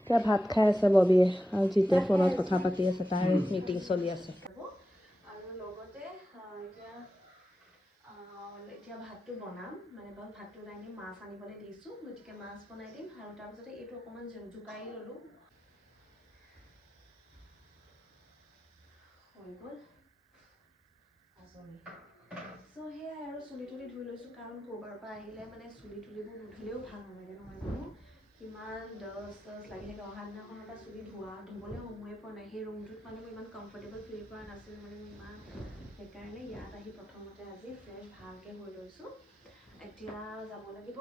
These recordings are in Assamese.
এতিয়া ভাত খাই আছে ববিয়ে আৰু জিতে ফোনত কথা পাতি আছে, তাৰ মিটিং চলি আছে। আৰু লগতে এতিয়া ভাতটো বনাম, মানে ভাতটো দাঙি মাছ আনিবলৈ দিছোঁ, গতিকে মাছ বনাই দিম আৰু তাৰপিছতে এইটো অকণমান জোকাৰি ল'লোঁ। হৈ গ'ল আজৰি। চ' সেয়াই আৰু চুলি তুলি ধুই লৈছোঁ, কাৰণ ক'ৰবাৰ পৰা আহিলে মানে চুলি তুলিবোৰ নুধুলেও ভাল নালাগে নহয় জানো। কিমান ডাষ্ট লাগি থাকে। অহা দিনাখনৰ পৰা চুলি ধুবলৈ সময়ে পোৱা নাই। সেই ৰুমটোত মানে মই ইমান কমফৰ্টেবল ফিল কৰা নাছিলোঁ, মানে মই ইমান, সেইকাৰণে ইয়াত আহি প্ৰথমতে আজি ফ্ৰেছ ভালকৈ হৈ লৈছোঁ। এতিয়া যাব লাগিব,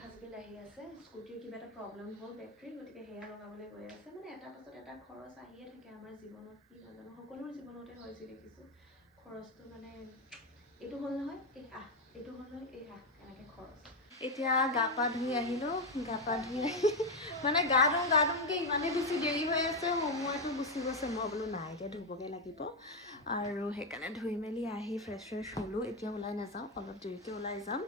হাজবেণ্ড আহি আছে, স্কুটিৰ কিবা এটা প্ৰব্লেম হ'ল বেটৰী, গতিকে সেয়া লগাবলৈ গৈ আছে। মানে এটা পাছত এটা খৰচ আহিয়ে থাকে আমাৰ জীৱনত, কি নাজানো, সকলোৰে জীৱনতে হয় যি দেখিছোঁ। খৰচটো মানে এইটো হ'ল নহয় এই আহ, এইটো হ'ল নহয় এই আহ, এনেকৈ খৰচ। এতিয়া গা পা ধুই আহিলোঁ, গা পা ধুই আহি মানে গা ধুমকৈ ইমানেই বেছি দেৰি হৈ আছে, সময়টো গুচি গৈছে। মই বোলো নাই এতিয়া ধুবগৈ লাগিব, আৰু সেইকাৰণে ধুই মেলি আহি ফ্ৰেছ হ'লোঁ। এতিয়া ওলাই নাযাওঁ, অলপ দেৰিকৈ ওলাই যাম।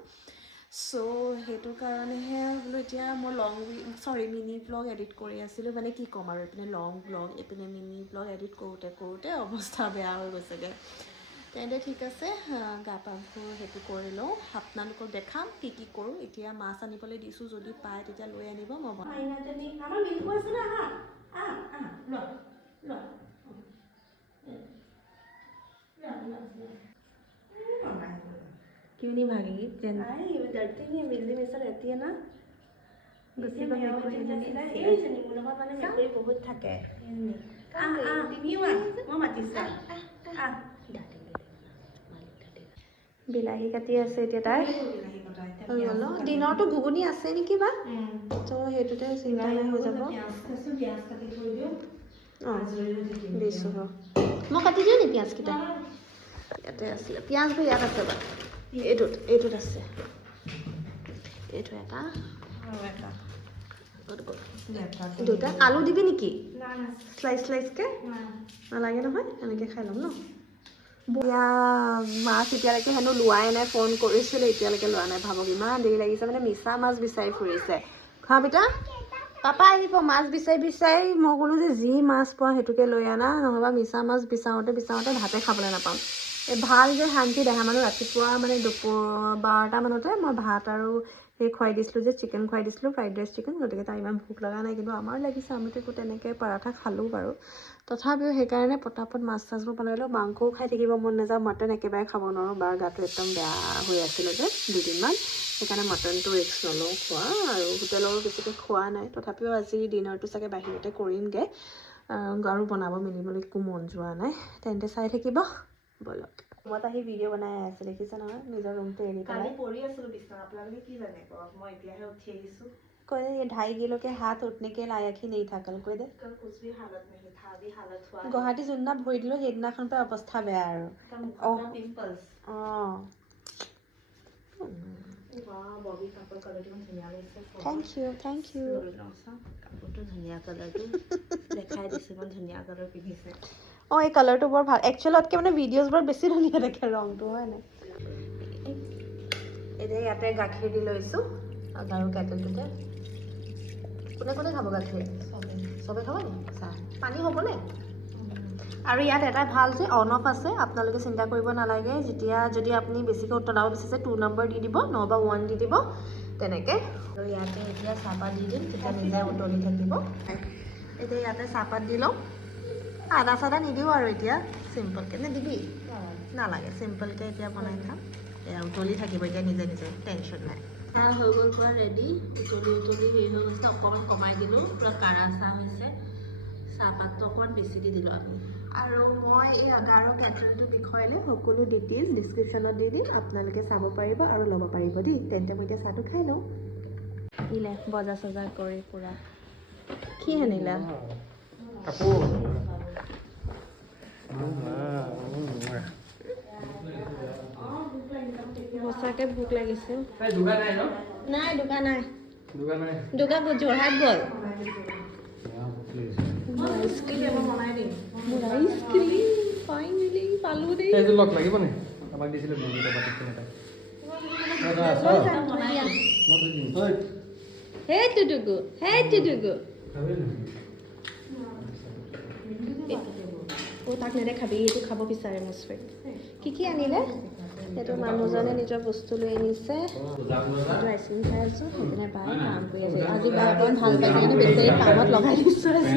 চ' সেইটো কাৰণেহে বোলো এতিয়া মই মিনি ব্লগ এডিট কৰি আছিলোঁ। মানে কি ক'ম আৰু, এইপিনে লং ব্লগ, এইপিনে মিনি ব্লগ এডিট কৰোঁতে অৱস্থা বেয়া হৈ গৈছেগৈ। তেন্তে ঠিক আছে, গা পা ধুই সেইটো কৰি লওঁ, আপোনালোকক দেখাম কি কৰোঁ। এতিয়া মাছ আনিবলৈ দিছোঁ, যদি পায় তেতিয়া লৈ আনিব। মই क्यों नहीं भागेगी? डरती नहीं है, बिल्ली में से रहती है ना। गुस्से में মানে মেকুৰী বহুত থাকে। বিলাহী কাটি আছে এতিয়া তাই। হৈ গ'ল ন? দিনৰটো ঘুগুনি আছে নেকি বা? তো সেইটোতে চিন্তা নাই, হৈ যাব। অঁ দিছোঁ বাৰু, মই কাটি দিওঁ নি পিঁয়াজকেইটা? ইয়াতে আছিলে পিঁয়াজটো, ইয়াত আছে বাৰু, এইটোত আছে, এইটো এটা দুটা। আলু দিবি নেকি শ্লাইচকৈ? নালাগে নহয়, এনেকৈ খাই ল'ম ন। এয়া মাছ এতিয়ালৈকে হেনো লোৱাই নাই, ফোন কৰিছিলে এতিয়ালৈকে লোৱা নাই। ভাবক ইমান দেৰি লাগিছে, মানে মিছা মাছ বিচাৰি ফুৰিছে। খোৱা বেটা, পাপা আহিব। মাছ বিচাৰি মই ক'লোঁ যে যি মাছ পোৱা সেইটোকে লৈ আনা, নহ'বা মিছা মাছ বিচাৰোঁতে ভাতে খাবলৈ নাপাম। এই ভাল যে শান্তি দেখা মানুহ, ৰাতিপুৱা মানে 12টামানতে মই ভাত আৰু সেই খুৱাই দিছিলোঁ যে, চিকেন খুৱাই দিছিলোঁ, ফ্ৰাইড ৰাইচ চিকেন, গতিকে তাৰ ইমান ভোক লগা নাই। কিন্তু আমাৰ লাগিছে, আমিতো একো তেনেকৈ পৰাঠা খালোঁ বাৰু। তথাপিও সেইকাৰণে পটাপট মাছ চাছবোৰ বনালোঁ। মাংসও খাই থাকিব মন নাযায়, মটন একেবাৰে খাব নোৱাৰোঁ, বাৰ গাটো একদম বেয়া হৈ আছিলে যে দুদিনমান, সেইকাৰণে মটনটো ৰিস্ক নলওঁ খোৱা, আৰু হোটেলৰো বেছিকৈ খোৱা নাই। তথাপিও আজি ডিনাৰটো চাগে বাহিৰতে কৰিমগৈ, আৰু বনাব মেলিবলৈ একো মন যোৱা নাই। তেন্তে চাই থাকিব ব'লক। ৰুমত আহি ভিডিঅ' বনাই আছে, দেখিছে নহয়, নিজৰ ৰুমটো এৰি পেলাই পৰি আছিলোঁ বিছনাত। আপোনালোকে কি জানে কৰক, মই এতিয়াহে উঠি আহিছোঁ। কৈ দে, 2.5 किलो के हाथ उठने के लायक ही नहीं था कल। কৈ দে, कल कुछ भी हालत नहीं था, अभी हालत हुआ। গুৱাহাটী যোনদিনা ভৰি দিলোঁ সেইদিনাখন পৰা অৱস্থা বেয়া আৰু পিম্পলছ। অঁ ববি কাপোৰ কালাৰটো ইমান ধুনীয়া লাগিছে। Thank you. কাপোৰটো ধুনীয়া কালাৰটো দেখাই দিছোঁ, ইমান ধুনীয়া কালাৰ পিন্ধিছে। অঁ এই কালাৰটো বৰ ভাল, একচুৱেলতকৈ মানে ভিডিঅ'জবোৰত বেছি ধুনীয়া দেখে ৰংটো, হয় নাই? এতিয়া ইয়াতে গাখীৰ দি লৈছোঁ আৰু কেটেলটোতে। কোনে খাব গাখীৰ? চবে খাব নি? চাহ পানী হ'বনে? আৰু ইয়াত এটা ভাল যে অন অফ আছে, আপোনালোকে চিন্তা কৰিব নালাগে। যদি আপুনি বেছিকৈ উতলাব বিচাৰিছে 2 নম্বৰ দি দিব, নহবা 1 দি দিব, তেনেকৈ। আৰু ইয়াতে এতিয়া চাহপাত দি দিম, তেতিয়া নিজে উতলি থাকিব। এতিয়া ইয়াতে চাহপাত দি লওঁ, আদা চাদা নিদিওঁ আৰু এতিয়া চিম্পলকৈ। নে দিবি? নালাগে, চিম্পলকৈ এতিয়া বনাই খাম। এয়া উতলি থাকিব এতিয়া নিজে টেনশ্যন নাই। চাহ হৈ গ'ল পূৰা ৰেডি, উতলি হেৰি হৈ গৈছে। অকণমান কমাই দিলোঁ, পূৰা কাঢ়া চাহ হৈছে। চাহপাতটো অকণমান বেছি দি দিলোঁ আমি। আৰু মই এই গাৰো কেটেলটোৰ বিষয়লৈ সকলো ডিটেইলছ ডিছক্ৰিপশ্যনত দি দিম, আপোনালোকে চাব পাৰিব আৰু ল'ব পাৰিব দেই। তেন্তে মই এতিয়া চাহটো খাই লওঁ। আহিলে বজাৰ চজাৰ কৰি পূৰা। কি আনিলা? কাপোৰ। সঁচাকৈ ভোক লাগিছে। নাই দোকান নাই। দোকান যোৰহাট গ'ল। মোৰ আইচক্ৰীম ফাইনেলি পালোঁ দেই। এইটো লগ লাগিব নি? আমাক দিছিলে 2 টকা টিফিন এটা। হে টুটুকু তাক নেদেখাবি, এইটো খাব বিচাৰে মস্ত। কি আনিলে? সেইটো মানুহজনে নিজৰ বস্তু লৈ আনিছে। সেইটো আইচক্ৰীম খাই আছোঁ, সেইপিনে বাই কাম কৰি আছে। আজি বাই অকণ ভাল পাইছে কাৰণে বেছি কামত লগাই দিছোঁ আজি।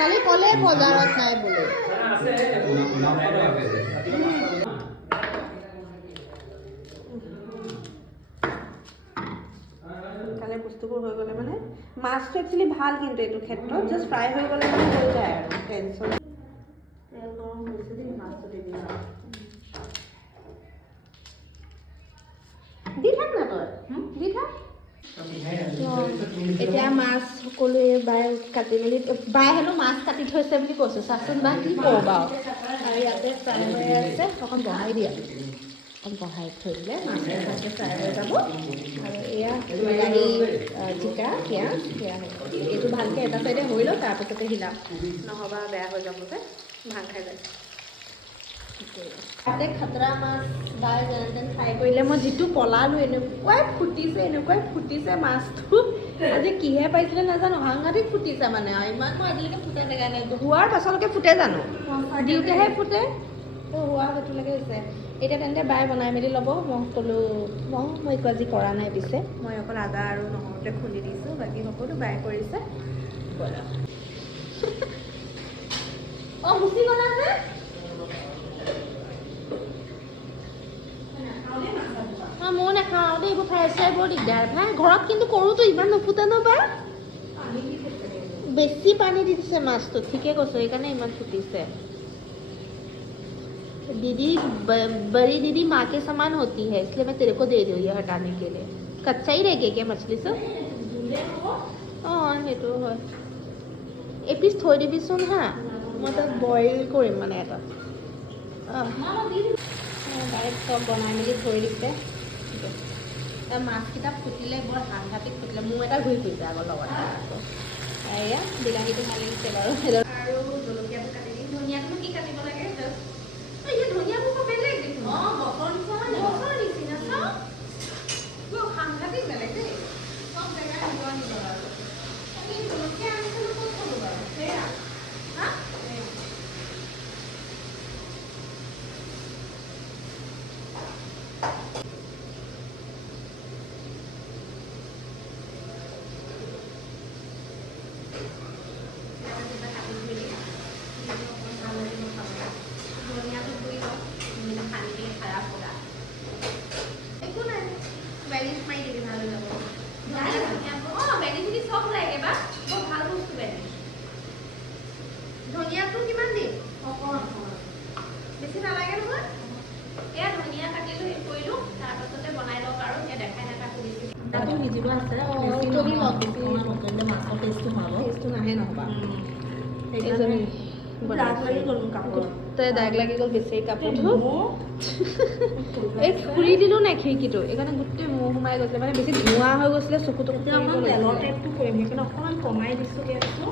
কালি ক'লে বজাৰত নাই বুলি। কালি বস্তুবোৰ হৈ গ'লে মানে মাছটো একচুৱেলি ভাল, কিন্তু এইটো ক্ষেত্ৰত জাষ্ট ফ্ৰাই হৈ গ'লে মানে হৈ যায় আৰু টেনশ্যন। তেল গৰম হৈছে দেই, মাছটো দি দিম আৰু দি থাক না তই, দি থাক। এতিয়া মাছ সকলোৱে বাই কাটি মেলি, বাই হেনো মাছ কাটি থৈছে বুলি কৈছোঁ। চাচোন বা কি কওঁ বাৰু। আৰু ইয়াতে ফ্ৰাই হৈ আছে, অকণ বঢ়াই দিয়া। অকণ বঢ়াই থৈ দিলে মাছটো ভালকৈ ফ্ৰাই হৈ যাব। আৰু এয়া বিলাহী, জিকা, পিঁয়াজ সেয়া এইটো ভালকৈ এটা চাইডে হৈ লওক, তাৰপিছতে হিলাম, নহ'বা বেয়া হৈ যাব যে, ভাং খাই যায়। তাতে খতৰা মাছ বাই যেন তেন ফ্ৰাই কৰিলে। মই যিটো পলালোঁ, এনেকুৱাই ফুটিছে মাছটো। আজি কিহে পাইছিলে নাজানো, সাংঘাতিক ফুটিছে মানে। আৰু ইমান মই আজিলৈকে ফুটা দেখা নাই। হোৱাৰ পাছলৈকে ফুটে জানো? দিওঁতেহে ফুটে, তো হোৱা সেইটোলৈকে হৈছে। এতিয়া তেন্তে বাই বনাই মেলি ল'ব। মই ক'লোঁ মই একো আজি কৰা নাই, পিছে মই অকল আদা আৰু নহৰুতে খুন্দি দিছোঁ, বাকী সকলো বাই কৰিছে। মুচি গ'লা যে ময়ো নাখাওঁ দেই, এইবোৰ ফ্ৰাই চাই বৰ দিগদাৰ ভাই। ঘৰত কিন্তু কৰোঁতো ইমান নুফুটে ন বা, বেছি পানী দি দিছে মাছটো। ঠিকে কৈছোঁ, সেইকাৰণে ইমান ফুটিছে। दीदी बड़ी दीदी माँ के समान होती है, इसलिए मैं तेरे को दे रही हूँ ये हटाने के लिए। कच्चा ही रह गया क्या मछली सब? সেইটো হয়। এপিচ থৈ দিবিচোন হা, মই তাত বইল কৰিম মানে এটা। ডাইৰেক্ট চব বনাই মেলি থৈ দিছে। মাছকেইটা ফুটিলে বৰ সাংঘাতিক ফুটিলে। মোৰ এটা ঘূৰি ফুৰিছে আগৰ লগত। এয়া বিলাহীটো ভাল লাগিছে বাৰু। আৰু জলকীয়াটো কাটি দিম। ধনিয়াটো কি কাটিব লাগে? ধনিয়াবোৰ বেলেগ দেখোন। বছৰ নিচিনা সাংঘাতিক বেলেগ দেই। চব জেগাই নিজৰ নিজৰ আৰু। জলকীয়া আনিছিলোঁ ক'ত থলোঁ বাৰু? সেয়া ধনিয়াটো কিমান দিম? বেছি নালাগে নহয়। এয়া ধনিয়া কাটিলোঁ, হেৰি কৰিলোঁ, তাৰপাছতে বনাই লওক আৰু এতিয়া দেখাই নাথাকো বেছি। তাতো সিজিব আছে, মাছৰ টেষ্টটো নাহে নহ'বা। দাগ লাগি গ'ল বেছি কাপোৰটো। এই ফুৰি দিলোঁ নাই খিৰিকীটো, এইকাৰণে গোটেই মহ সোমাই গৈছিলে। মানে বেছি ধোঁৱা হৈ গৈছিলে, চকুটো তেলৰ টেপটো কৰিম, সেইকাৰণে অকণমান কমাই দিছোঁ গেছটো।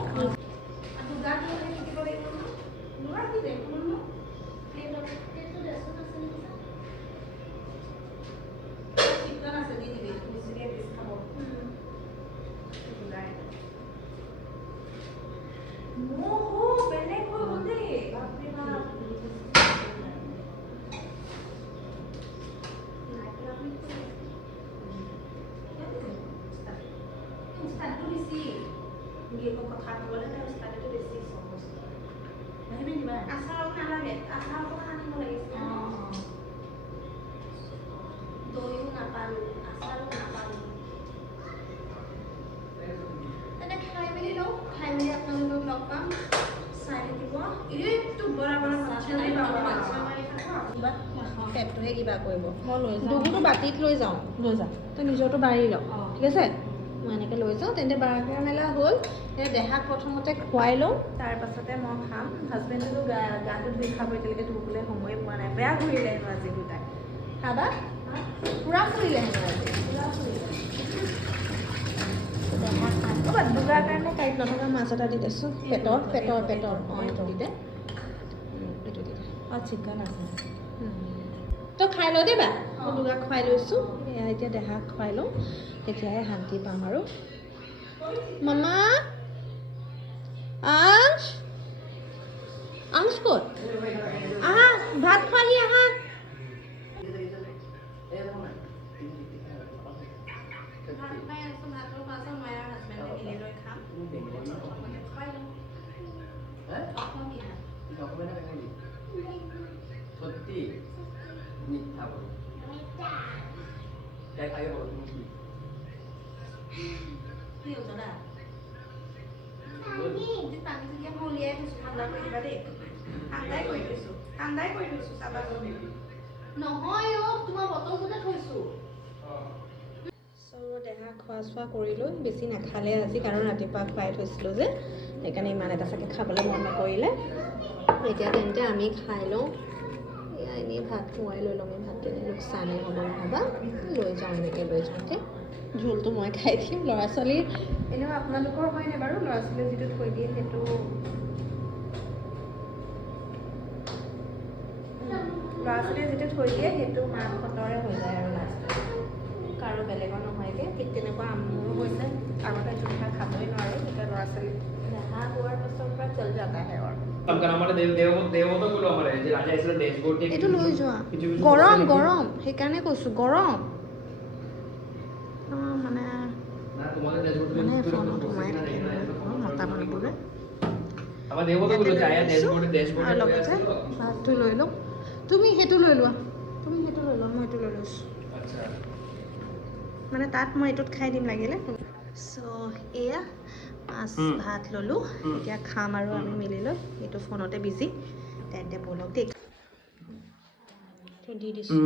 কথা ক'বলৈ উস্তাদিটো বেছি সহজ। আচাৰ নালাগে, আচাৰ অকণমান আনিব লাগিছিল। দৈও নাপালোঁ, আচাৰো নাপালোঁ। তেনে খাই মেলি লওঁ, খাই মেলি আপোনালোকক লগ পাম। চাই থাকিব। এইটো বৰাবৰ পেটটোহে কিবা কৰিব। দুগুটো বাতিত লৈ যাওঁ, তই নিজৰটো বাঢ়ি ল, ঠিক আছে? মই এনেকৈ লৈ যাওঁ, তেন্তে বাৰকা মেলা হ'ল। দেহাক প্ৰথমতে খুৱাই লওঁ, তাৰপাছতে মই খাম। হাজবেণ্ডেতো গাটো ধুই খাব, এতিয়ালৈকে ধুবলৈ সময়ে পোৱা নাই। বেয়া ঘূৰিলে হেনো আজি দুটাই। খাবা? পূৰা ফুৰিলে হেনো আজি, পূৰা ফুৰিলে। দুগাৰ কাৰণে কাঁইট নথকা মাছ এটা দি দেচোন। পেটৰ এইটো দি দে। এইটো দি দে। চিকেন আছে। তই খাই লওঁ দেই বা মই দুগাক খুৱাই লৈছোঁ এয়া এতিয়া দেহাক খুৱাই লওঁ তেতিয়াহে শান্তি পাম আৰু মামা আংশ আংশ ক'ত আহা ভাত খোৱাহি আহা ভাত খাই আছোঁ ভাতৰ পাছত মই আৰু হাজবেণ্ডে মিলি লৈ খাম খুৱাই লওঁ সত্যি মিথ্যা বলো তাই আগে বলো তুমি কি কি হ'ল দাদা পানী যেতিয়া মই উলিয়াই থৈছোঁ ঠাণ্ডা কৰি দিবা দেই ঠাণ্ডাই কৰি থৈছোঁ চাবা নহয় অ' তোমাৰ বটলটোতে থৈছোঁ চ' দেহা খোৱা চোৱা কৰিলোঁ বেছি নাখালে আজি কাৰণ ৰাতিপুৱা খুৱাই থৈছিলোঁ যে সেইকাৰণে ইমান এটা চাগে খাবলৈ মন নকৰিলে এতিয়া তেন্তে আমি খাই লওঁ এয়া এনেই ভাত খুৱাই লৈ লওঁ ভাত তেনে লোকচানেই হ'ব নহ'বা লৈ যাওঁ এনেকৈ লৈ যাওঁকৈ জোলটো মই খাই দিম ল'ৰা ছোৱালীৰ এনেও আপোনালোকৰ হয়নে বাৰু ল'ৰা ছোৱালীয়ে যিটো থৈ দিয়ে সেইটো ল'ৰা ছোৱালীয়ে যিটো থৈ দিয়ে সেইটো মাকহঁতৰে হৈ যায় আৰু লাষ্টত কাৰো বেলেগৰ নহয়গৈ ঠিক তেনেকুৱা মোৰো হৈছে আগতে জোখা খাবই নোৱাৰোঁ এতিয়া ল'ৰা ছোৱালী দেহা হোৱাৰ পাছৰ পৰা চল যাতা হে আৰু এইটো লৈ যোৱা গৰম গৰম সেইকাৰণে কৈছোঁ গৰম মানে ফোনত সোমাই থাকে মতা মানুহবোৰে আৰু লগতে ভাতটো লৈ লওঁ তুমি সেইটো লৈ লোৱা মই সেইটো লৈ লৈছোঁ মানে তাত মই এইটোত খাই দিম লাগিলে চ' এয়া মাছ ভাত ল'লোঁ এতিয়া খাম আৰু আমি মিলি লৈ এইটো ফোনতে বিজি তেন্তে ব'লক দেই দি দিছোঁ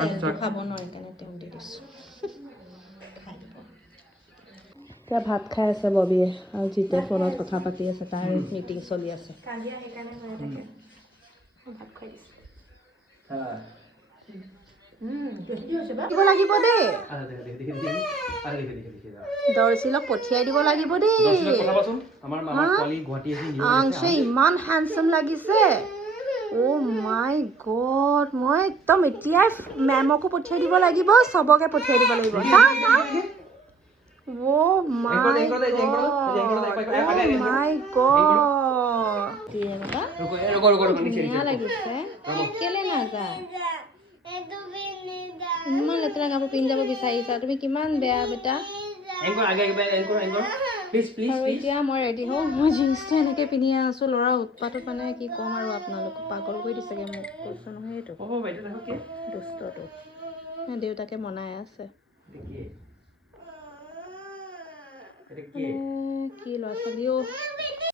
তেলটো খাব নোৱাৰি কাৰণে তেল দি দিছোঁ খাই দিব এতিয়া ভাত খাই আছে ববিয়ে আৰু জিতে ফোনত কথা পাতি আছে তাৰ মিটিং চলি আছে কাজিয়া সেইকাৰণে হৈ থাকে ভাত খুৱাই দিছোঁ দিব লাগিব দেই দৰ্শিলক পঠিয়াই দিব লাগিব দেই আংশে ইমান হেণ্ডচাম লাগিছে অ' মাই গড মই একদম এতিয়াই মেমকো পঠিয়াই দিব লাগিব চবকে পঠিয়াই দিব লাগিব Oh my god! Oh my god! ধুনীয়া লাগিছে কেলে নাযায় ইমান লেতেৰা কাপোৰ পিন্ধি যাব বিচাৰিছা তুমি কিমান বেয়া বেটা আৰু এতিয়া মই ৰেডি হওঁ মই জিন্সটো এনেকৈ পিন্ধি আছোঁ ল'ৰা উৎপাতত মানে কি ক'ম আৰু আপোনালোকক পাগল কৰি দিছেগৈ মোক কৈছোঁ নহয় এইটো দুষ্টটো দেউতাকে মনাই আছে কি ল'ৰা ছোৱালীও